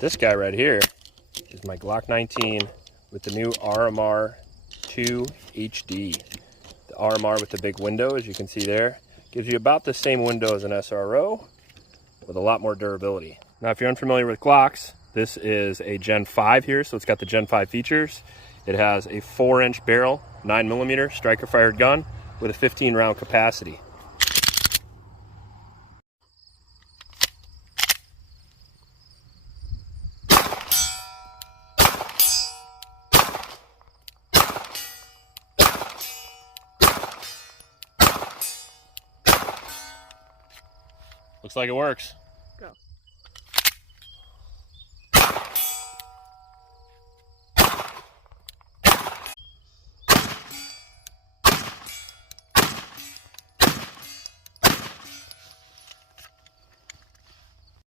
This guy right here is my Glock 19 with the new RMR 2 HD. The RMR with the big window, as you can see there, gives you about the same window as an SRO with a lot more durability. Now, if you're unfamiliar with Glocks, this is a Gen 5 here, so it's got the Gen 5 features. It has a 4-inch barrel, 9mm striker-fired gun with a 15-round capacity. Looks like it works.